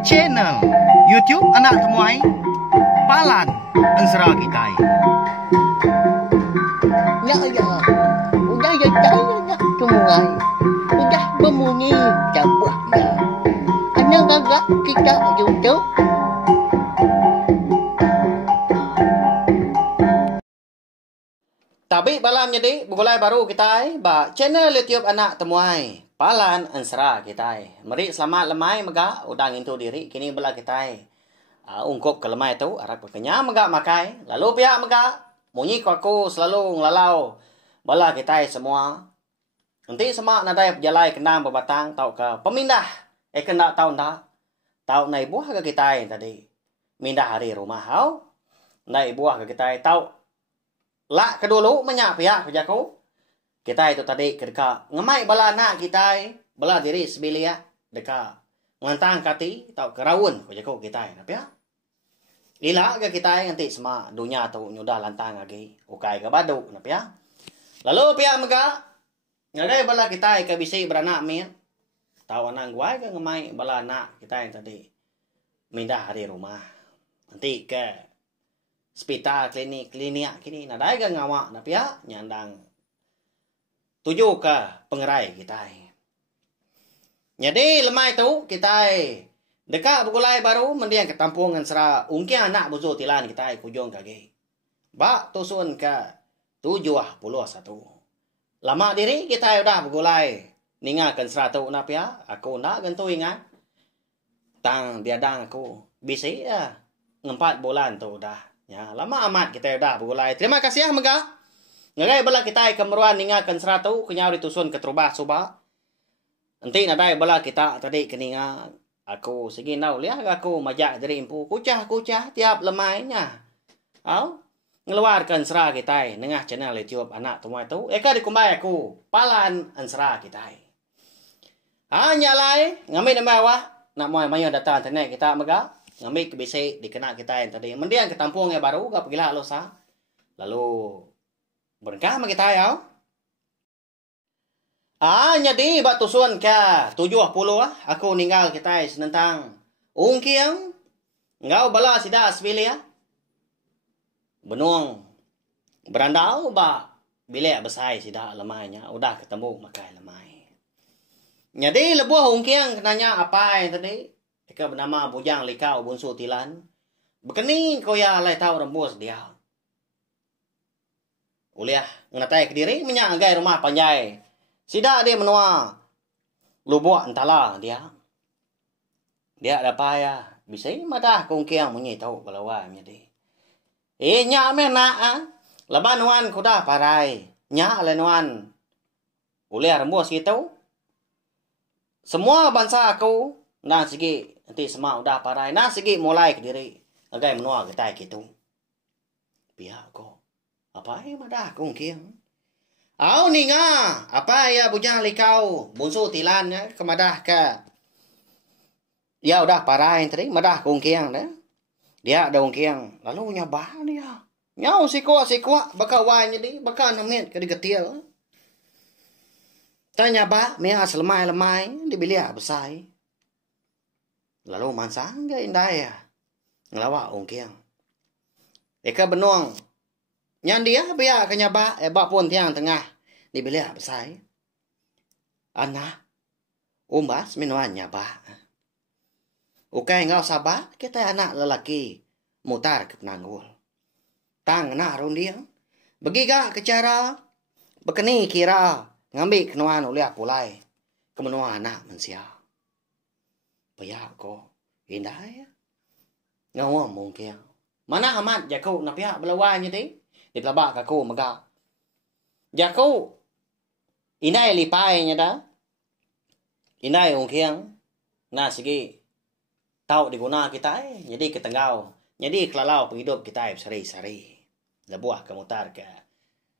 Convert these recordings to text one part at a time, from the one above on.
Channel YouTube anak temuai Palan Ansara kita. Ya ya, udah ya ya temuai, udah berbunyi cabutnya. Anak gagak kita YouTube. Tapi balam jadi bukulai baru kita ba channel YouTube anak temuai Palan Ansara kita. Mari selamat lemai mega udang itu diri kini bela kita. Ungkop ke lemai tu arak berkenyang mega makai. Lalu pihak mega bunyi aku selalu ngelalau bala kita semua. Nanti semua nadai berjalai kenang berbatang tau ke pemindah. Kena tahu ndak? Tahu naik buah ke kita tadi. Mindah hari rumah hau. Naik buah ke kita tahu. Lah kedulu menyak pihak kerjaku. Kita itu tadi ketika ngemai bala anak kita. Bala diri sebilia. Deka ngantang kati tau kerawun kerjaku kita. Pihak. Ila ke kita nanti semua dunia tu nyudah lantang lagi. Ukai ke badu. Pihak. Lalu pihak mega. Ngadai bala kita ke bisi beranak min. Tahu anak gua ke ngemai bala anak kita yang tadi. Mindah hari rumah. Nanti ke hospital, klinik kini nadai ke ngawak na pihak nyandang tuju ke pengerai kita. Jadi lemai tu kita dekat bukulai baru mendiang ke tampung Ansara ungkian anak buzu tilan kita kujung kage. Bak tusun ke 71. Lama diri kita udah bukulai ninga ke Ansara tu na pihak aku nak gantu ingat. Tang diadang aku bisi ya 4 bulan tu udah. Ya, lama amat kita udah berulai. Terima kasih ya mega. Ngagai bala kita kemeruan ningakan 100 kenyau ditusun ke trubah suba. Nanti nadai bala kita tadi keninga aku segi nau lihat aku majak dari impu kucah tiap lemainya. Au ngeluarkan Ansara kita nengah channel YouTube anak semua itu. Eka dikumbai aku Palan Ansara kita. Hanya lai ngambil nama awak nak mau mayo data internet kita mega. Ngambil kebisik dikena kita yang tadi. Mendiang ke tampung yang baru. Gak pergilah losa. Lalu. Berkah sama kita ya. Jadi bak tusun ke 70 aku ninggal kita senentang. Ungkiang. Ngau bala sida sepilih ya. Benuang. Berandau bak. Bilik besai sida lemahnya. Udah ketemu makai lemah. Jadi lebuah ungkiang kenanya apa yang tadi. Ika bernama bujang likau bunsu tilan. Bekeni kau ya alai tahu rembus dia. Uliah ngatai ke diri minyak agai rumah panjai. Sida dia menua. Lubuk entala dia. Dia ada apa ya? Bisa madah kongkiang munyi tahu balawa jadi. Nyak mena labanuan kuda parai. Nyak lenuan. Uliah rembus gitu. Semua bangsa aku nah segi nanti semua udah parai. Nah segi mulai ke diri. Agai menua kita gitu. Pihak ko. Apa ya madah kongkiang. Au ninga. Apa ya bujang likau. Bunsu tilan ya. Kemadah ke. Ya udah parai tadi. Madah kongkiang dah. Dia ada kongkiang. Lalu nyabah dia. Nyau sikwa. Baka wanya di. Baka namit ke digetil. Tanya bah. Mea selemai-lemai. Dibiliak besai. Lalu mansang ke indah ya. Ngelawak ungkiang. Eka benuang. Nyan dia biar kenyabak. Bak pun tiang tengah. Dibiliak besai. Anak. Umbas minuan nyabak. Ukai ngau sabak. Kita anak lelaki. Mutar ke penanggul. Tang nak rundiang. Begiga ke cara. Bekeni kira. Ngambil kenuan uliak pulai. Kemenua anak mensia. Pihak ko indah ya. Ngawam mungkin. Mana amat jaku na pihak belawanya di. Di pelabak aku mega. Jaku. Inai lipainya dah. Inai mungkin. Nah segi. Tahu diguna kita jadi ketenggau. Jadi kelalau penghidup kita seri-seri. Lebuah kemutar ke.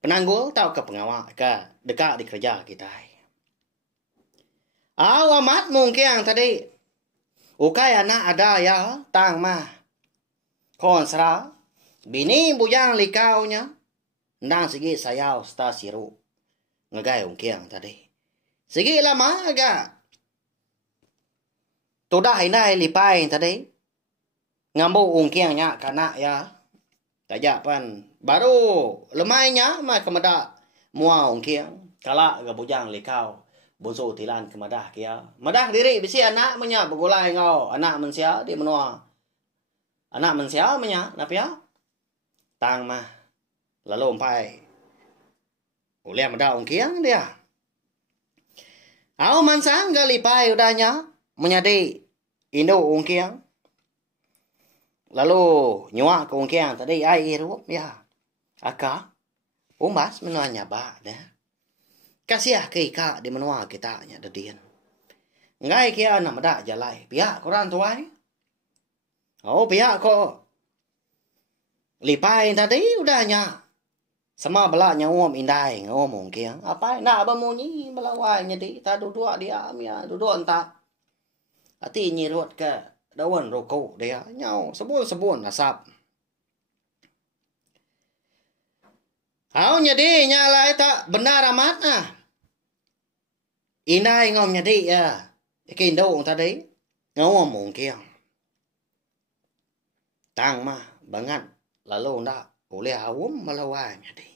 Penanggul tahu ke pengawal ke. Dekat di kerja kita. Amat mungkin tadi. Ukai anak ada ya, tang mah. Konsra, bini bujang likaunya. Nang sigi sayau sta siru. Ngagai ungkiang tadi. Sige lama aga. dah inai lipai tadi. Ngambo ungkiangnya kana ya. Tajak pan. Baru lemainya mai kemada mua ungkiang. Kala ga bujang likau. Bonso tilan kemadah kia. Madah diri bisi anak menya begulai ngau. Anak mensia di menua. Anak mensia menya napia. Tang mah. Lalu umpai. Uleh mada ungkiang dia. Au mansang ga lipai udahnya. Menyadi Indo ungkiang. Lalu nyua ke ungkiang tadi ai irup ya. Aka umbas menuanya ba dah. Kasih ke ika di menua kita nya dadian. Ngai kia na mada jalai. Pihak koran tuai. Oh pihak ko. Lipai tadi udahnya. Sama bela nyawom indai ngomong ungkiang. Apa nak bamunyi belawai nyadi ta duduk dia ya duduk entah. Hati nyirut ke daun rokok dia nyau sebun asap. Hau nyadi nyalai tak benar amat nah. Inai ngom nyadi ya. Ikin daun tadi ngom mungkin. Tang mah banget lalu ndak boleh awum malawai nyadi.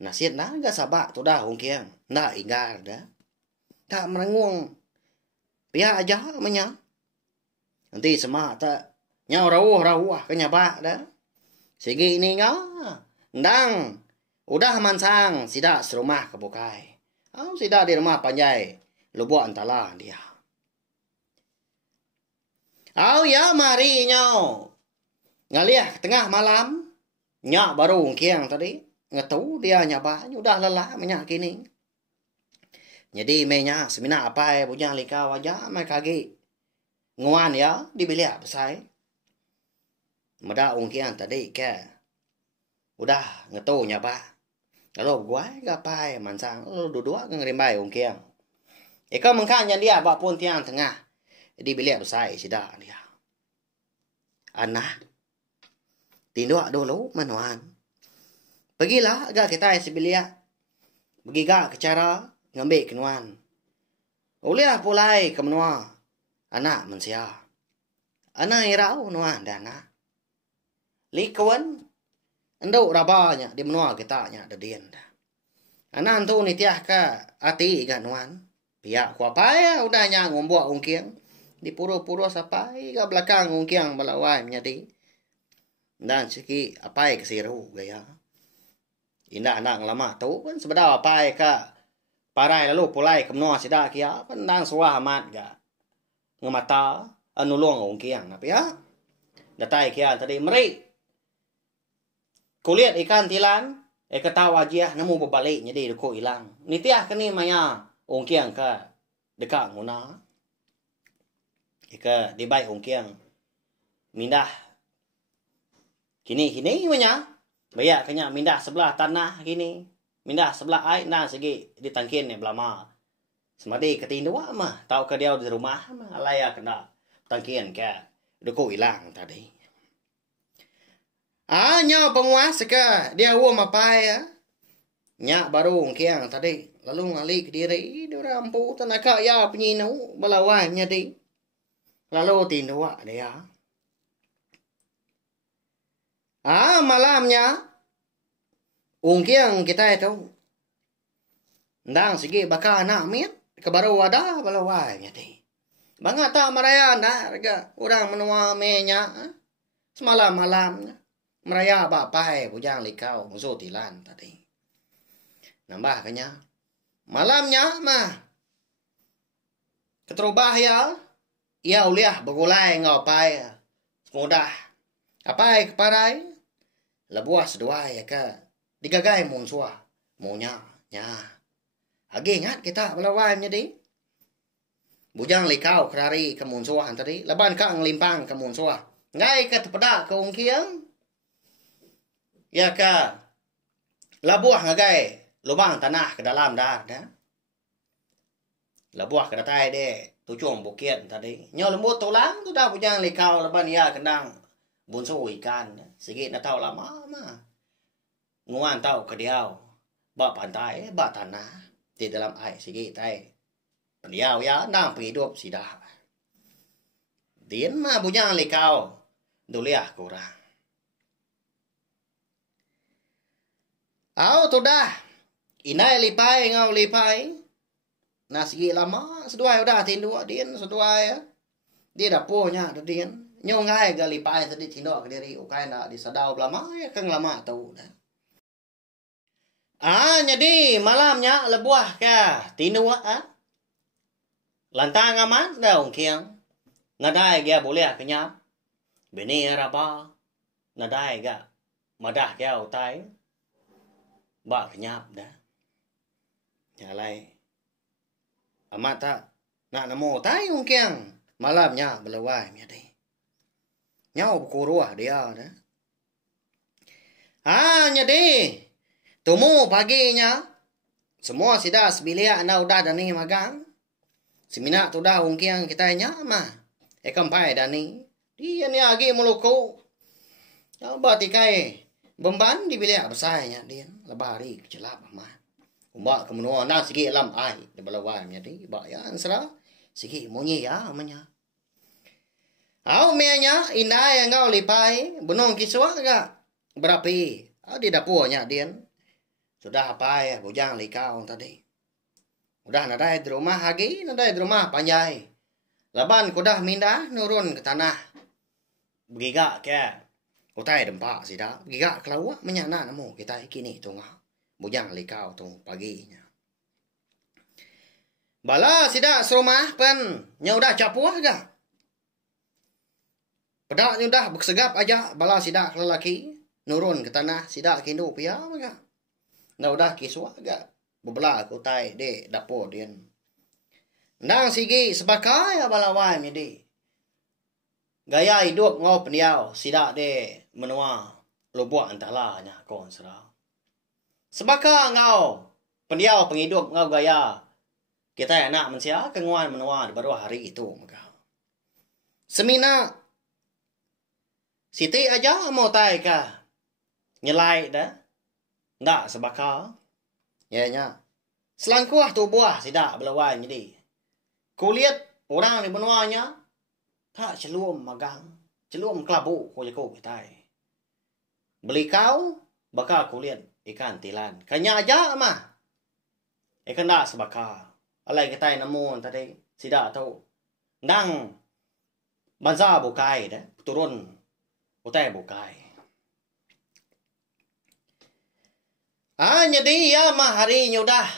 Nasihat nah gak sabak tu dah mungkin. Ndak ingar dah. Tak merengung. Pihak aja menya. Nanti semua tak nyau rawuh kenyapa dah. Segi ini ngah. Ndang. Udah mansang sidak serumah kebukai. Sidak di rumah panjai. Lubuak antala dia. Ya mari nyau. Ngaliah tengah malam. Nyak baru ungkiang tadi. Ngetu dia nyapa. Udah lelah menyak kini. Jadi menya semina apa punya lika wajah mai kagi nguan ya dibeli apa sai. Mada ungkian tadi ke. Udah ngetunya pak. Kalau gua gapai mansang lu duduk ngerimbai ungkian. Eka mengkanya dia bak pun tiang tengah. Dibeli apa sai sida dia. Anak. Tinduk dulu manuan. Pergilah agak kita sibilia. Pergi gak ke cara ngambil kenuan. Oleh pulai ke menua. Anak mensia. Anak irau nuan dana. Likawan. Enduk rabanya di menua kita nya dadian. Anak tu ni tiah ka ati ga nuan. Pihak kuapaya udahnya ngombuak ungkiang. Di puro-puro sapai ke belakang ungkiang balawai menyati. Dan siki apai kesiru gaya. Indah anak lama tu pun sebedah apai ka parai lalu pulai ke menua sida kia pendang suah amat ga ngemata anulung ungkiang tapi ya datai kia tadi meri kulihat ikan tilan ketawa aja nemu berbalik jadi deko hilang nitiah kini maya ungkiang ka dekat nguna ke dibai ungkiang mindah kini manya bayak kenya mindah sebelah tanah kini mindah sebelah air nah segi ditangkin ni belama. Semadi ketindua mah tahu ke dia di rumah mah alaya kena tangkin ke deko hilang tadi. Nya penguasa ke dia uam apa ya? Nya baru ngkiang tadi lalu ngali ke diri dia rampu tanaka ya penyinu balawannya di. Lalu tindua dia. Malamnya ungkiang kita itu. Ndang sige baka na mit. Kebaru wadah balawai nyati. Banga tak maraya na. Raga urang menua menya. Semalam malam. Maraya bapai bujang likau. Musuh tilan tadi. Nambah kanya. Malamnya mah. Keterubah ya. Ia uliah begulai ngapai. Semudah. Apai keparai. Lebuah sedua ya ke. Digagai mun suah. Munya. Nya. Agi ingat kita melawai jadi. Bujang likau kerari ke mun suah tadi. Leban ka ngelimpang ke mun suah. Ngai ke tepedak ke ungkiang. Ya ke. Labuah ngagai. Lubang tanah ke dalam dah. Labuah ke datai de. Tujuan bukit tadi. Nyo lembut tulang tu dah bujang likau. Leban ya kendang. Bunso ikan. Sikit na tau lama mah. Nguan tau ke diau. Bak pantai, bak tanah. Di dalam air sikit tai. Pendiau ya, nang penghidup sidah. Din mah bujang likau. Duliah kurang. Au tu dah. Inai lipai ngau lipai. Nah segi lama seduai udah tindu din seduai ya. Dia dapurnya ada din. Nyongai ga lipai tadi tindu ke diri ukai nak disadau lama ya kang lama tahu dah. Jadi malamnya lebuah ka tindu lantang aman dah ungkiang. Nadai ga boleh kenyap. Bini apa? Nadai ga madah ga utai. Ba kenyap dah. Nyalai. Amat tak nak namo tai ungkiang. Malamnya belawai mi dai. Nyau bukuruah dia dah. Jadi tumu paginya semua sudah sebilia na udah dani magang. Semina tu dah ungkiang kita nyama. Kampai dani. Dia ni agi muluku. Ba tikai Bemban di bilik besarnya dia lebari kecelap mah. Umbak kemenua nak sigi lam ai di balawai jadi ba ya ansra sigi monyi ya amanya. Au meanya indah yang kau lipai benong kiswa ga berapi. Di dapurnya dia. Sudah apa ya bujang likau tadi. Udah nadai di rumah lagi, nadai di rumah panjai. Laban kudah mindah nurun ke tanah. Begiga ke utai dempak sida giga kelawak menyana namo kita kini tunga bujang likau tung paginya bala sida serumah pen nya udah capuah ga pedak nya udah bersegap aja bala sida lelaki nurun ke tanah sida kindu pia ga na udah kiswa ga bebelah ku utai de dapur dien ndang sigi sebakai bala wai midi gaya hidup ngau pendiau sida de menua lobuak antalanya kon serau. Sebaka ngau pendiau penghidup ngau gaya kita anak mensia kenguan menua baru hari itu maka. Semina siti aja mau tai ka nyelai dah. Ndak sebaka. Ya nya. Selangkuah tu buah sida belawan jadi. Kulihat orang di benuanya tak celum magang, celum kelabu ko jako kita. Beli kau bakal kulihat ikan tilan. Kanya aja mah. Ikan dak sebaka. Alai kita nemu tadi sida tahu. Nang banza bukai dah turun utai bukai. Jadi ya mah hari udah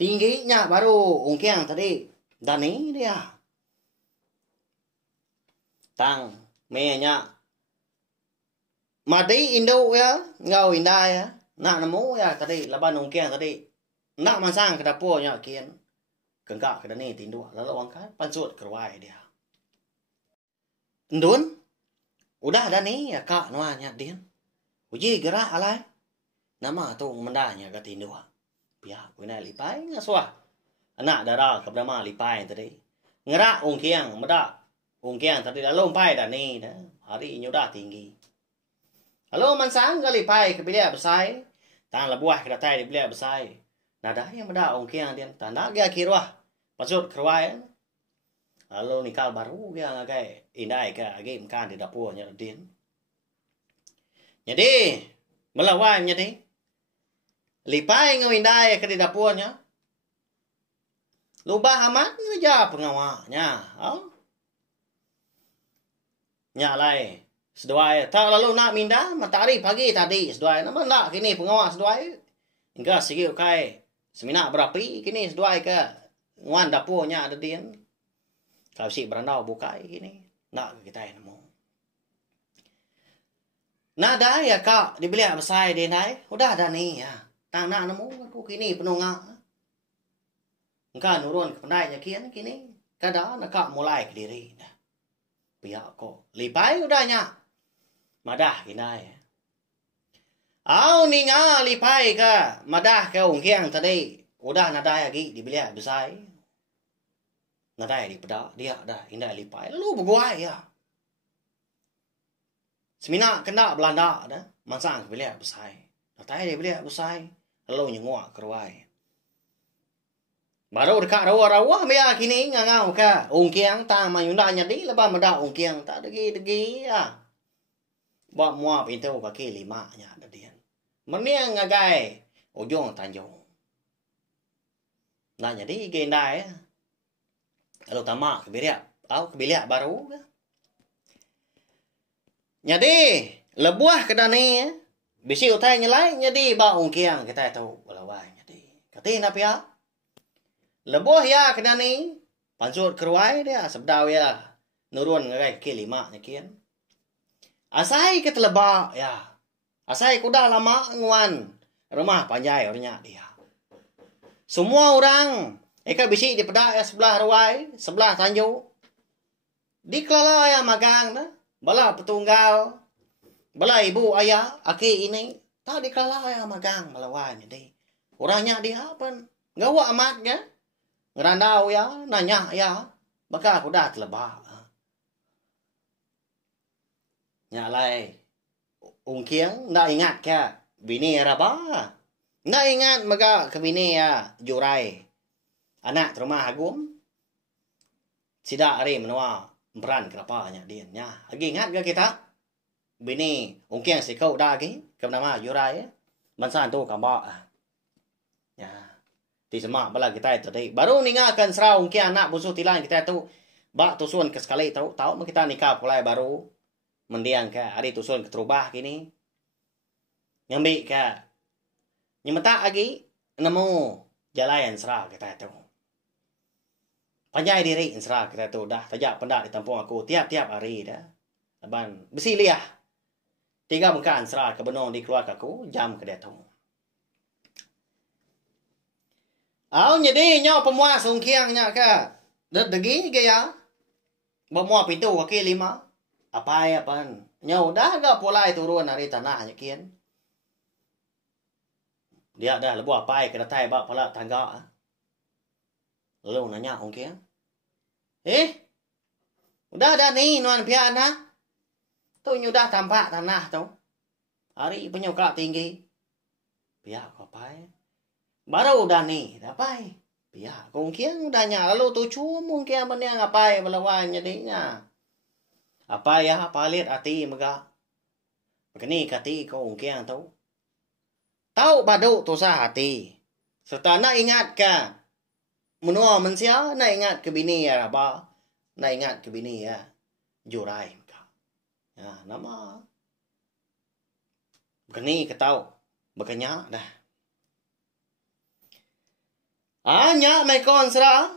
tingginya baru ungkiang tadi. Dani dia. Tang menya mati Indo ya, ngau indah ya. Nak nemu ya tadi laban ungkiang tadi. Nak masang ke dapurnya kian. Kengkak ke dani tindu lalu angkat pansut kerwai dia. Ndun udah dani ya kak nuanya dia. Uji gerak alai. Nama tu mendanya ke tindu. Pihak wina lipai ngaswah. Anak darah ke bernama lipai tadi. Ngerak ungkiang medak. Ungkiang tadi lalu pai dani dah. Hari ini udah tinggi. Lalu mansang kali pai ke bilik besar. Tang lebuah ke datai di bilik besar. Nada yang medak ungkiang dia. Tanda dia kirwah. Pasut kerwai. Lalu nikah baru dia ngagai. Indai ke agi makan di dapurnya dia. Jadi melawan jadi. Lipai ngau indai ke di dapurnya. Lubah amat ngeja pengawaknya. Nyalai. Seduai. Tak lalu nak minda. Matahari pagi tadi. Seduai. Nama nak kini pengawak seduai. Hingga segi ukai. Semina berapi. Kini seduai ke. Nguan dapurnya ada dia. Kalau si berandau bukai kini. Nak kita yang nemu. Nada ya kak. Dibeli besar dia naik. Udah ada nih ya. Tak nak nemu. Aku kini penuh ngak. Engkau nurun ke pendainya kian kini. Kadang nak mulai ke diri. Pihak kok. Lipai udahnya. Madah kinai. Au ni nga lipai ke. Madah ke ungkiang tadi. Udah nadai lagi dibeli besar. Nadai di pedak. Dia dah indah lipai. Lalu berguai ya. Semina kena Belanda dah. Mansang ke beli besar. Nadai di beli besar. Lalu nyengok keruai. Baru dekat rawa-rawa biar kini ngangau ka. Ungkiang ta mayunda nyadi lepas meda ungkiang tak degi ya. Bawa mua pintu kaki 5 nya dadian. Meniang ngagai ujung Tanjung. Nah jadi gendai ya. Kalau tamak kebiliak baru ka. Jadi lebuah kedani ya. Bisi utai nyelai jadi ba ungkiang kita tahu balawai jadi. Kati na pia. Lebuh ya kedani pansut keruai dia sebdaw ya. Nurun ngagai ke 5 nya kian. Asai ke telebak ya. Asai kuda lama nguan. Rumah panjai orangnya dia. Semua orang eka bisi di pedak ya sebelah ruai, sebelah Tanjung. Di kelala ya magang na. Bala petunggal. Bala ibu ayah aki ini. Tak di kelala ya magang balawai jadi. Orangnya dia pun gawa amatnya. Ngerandau ya, nanya ya. Baka kuda telebak. Nyalai ungkiang nak ingat ke bini Rabah. Nak ingat maga ke bini ya Jurai. Anak rumah Agum. Sidak hari menua beran kelapanya dia nya. Lagi ingat ke kita? Bini ungkiang si kau dah lagi ke nama Jurai. Bansan tu kambak. Ya. Di semak bala kita itu tadi. Baru ningakan serau ungkiang anak busuh tilan kita tu bak tusun ke sekali tahu kita nikah pulai baru. Mendiang ke hari tusun keterubah kini. Nyambi ke. Nyemeta lagi. Nemu jalayan serah kita tu. Panjai diri serah kita tu. Dah tajak pendak di tampung aku. Tiap-tiap hari dah. Laban. Besi liah. 3 bengkaan serah ke benong di keluarga aku. Jam ke dia tu. Au jadi nyaw pemuas ungkiangnya ke. Degi ke ya. Bermuah pintu kaki 5. Apa ya pan? Nyaw dah agak pulai turun dari tanah kian. Dia dah lebu apa ya kena tai bak pala tangga. Lalu nanya ongkian. Udah ada nih nuan pihak anak. Tu nyudah tampak tanah tu. Hari penyuka tinggi. Pihak apa ya? Baru udah nih, apa ya? Pihak ongkian udahnya lalu tu cuma ongkian mana apa ya belawan jadinya. Apa ya palit hati mega. Begini kati kau ungkiang tahu. Tahu badu tu sah hati. Serta nak ingat ke. Menua mensia nak ingat ke bini ya apa. Nak ingat ke bini ya. Jurai. Ya nama. Begini ke tahu. Bekenyak dah. Nyak mai kon serah.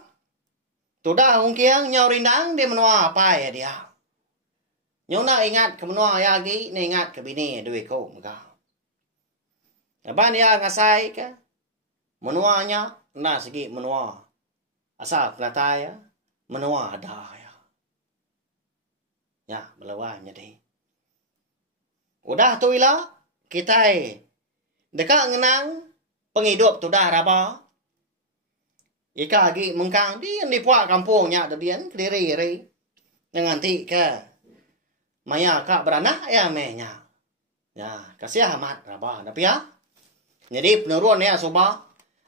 Tu dah ungkiang nyau rindang dia menua apa ya dia. Nyaw nak ingat ke menua ya lagi, nak ingat ke bini duit kau muka. Apa dia ngasai ke? Menuanya, nak segi menua. Asal kelatai ya, menua ada ya. Ya, melawan jadi. Udah tu ilah, kita dekat ngenang penghidup tu dah apa? Ika lagi mengkang dia di puak kampungnya dadian Kediri dengan ti ke. Maya kak beranak ya mehnya. Ya, kasih amat rabah. Tapi ya. Jadi penurun ya soba.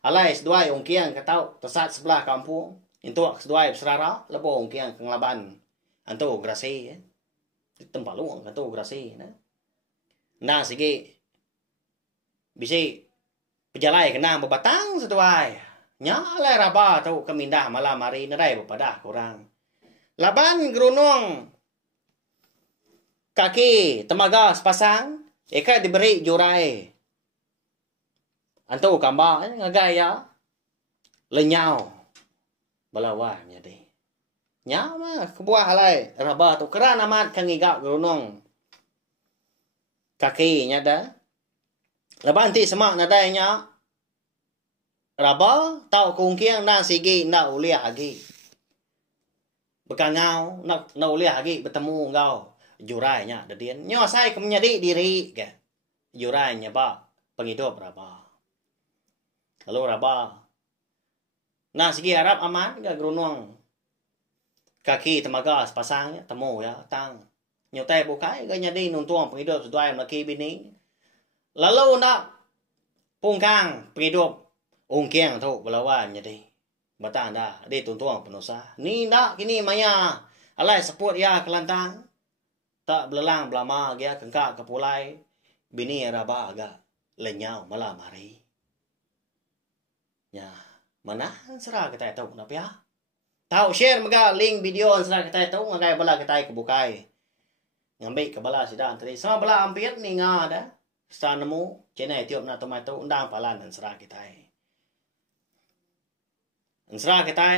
Alai seduai ungkiang ketau tesat sebelah kampung. Intu seduai berserara lebo ungkiang kenglaban. Antu grasi ya. Tempat luang antu grasi ya. Nah sigi bisi pejalai kena bebatang seduai. Nyalai rabah tu kemindah malam hari nerai bepadah kurang. Laban gerunung kaki temaga sepasang. Eka diberi Jurai. Antu kambak ngagaya. Lenyau. Balawah jadi. Nyau mah kebuah halai. Rabah tu keran amat kangigak gerunung. Kaki dah. Lepas nanti semak nadainya. Rabah tau kungkiang na sigi na uliah lagi. Bekangau na uliah lagi bertemu ngau. Jurai nya dadian. Nyo sai kemenyadi diri ke. Jurai nya ba penghidup Rabah. Lalu Rabah. Nah segi Arab aman ke gerunung. Kaki temaga sepasangnya temu ya tang. Nyotai bukai ke nyadi nuntuang penghidup seduai laki bini. Lalu nak pungkang penghidup ungkiang tu belawan nyadi. Mata anda, di tuntuang penusa. Ni nak kini maya. Alai seput ya kelantang. Tak belelang belama dia kengkak kepulai. Bini raba agak lenyau malam hari. Ya, mana serah kita tahu kenapa ya? Tahu share mega link video serah kita tahu ngagai bala kita kebukai. Ngambil ke bala sidang tadi. Sama bala ampir ni ngada. Sa nemu channel tiup na tomato undang palan dan serah kita. Serah kita,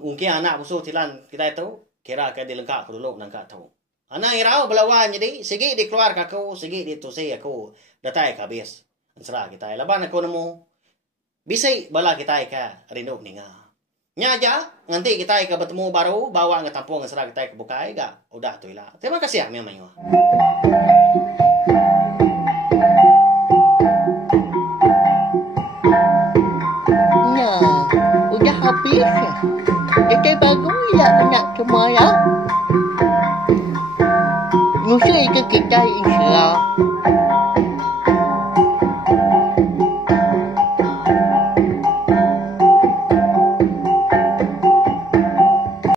mungkin anak musuh tilan kita itu kira ke dilengkap dulu nangka tahu. Anak irau belawan jadi segi dikeluar aku, segi ditusi aku, datai habis. Serah kita. Laban aku nemu bisa bala kita ke rindu ninga. Nyaja nanti kita ke bertemu baru bawa ngetampung serah kita ke bukai ga. Udah tu lah. Terima kasih ya memang. Habis kita baru ya anak semua ya. Musuh itu kita insya Allah.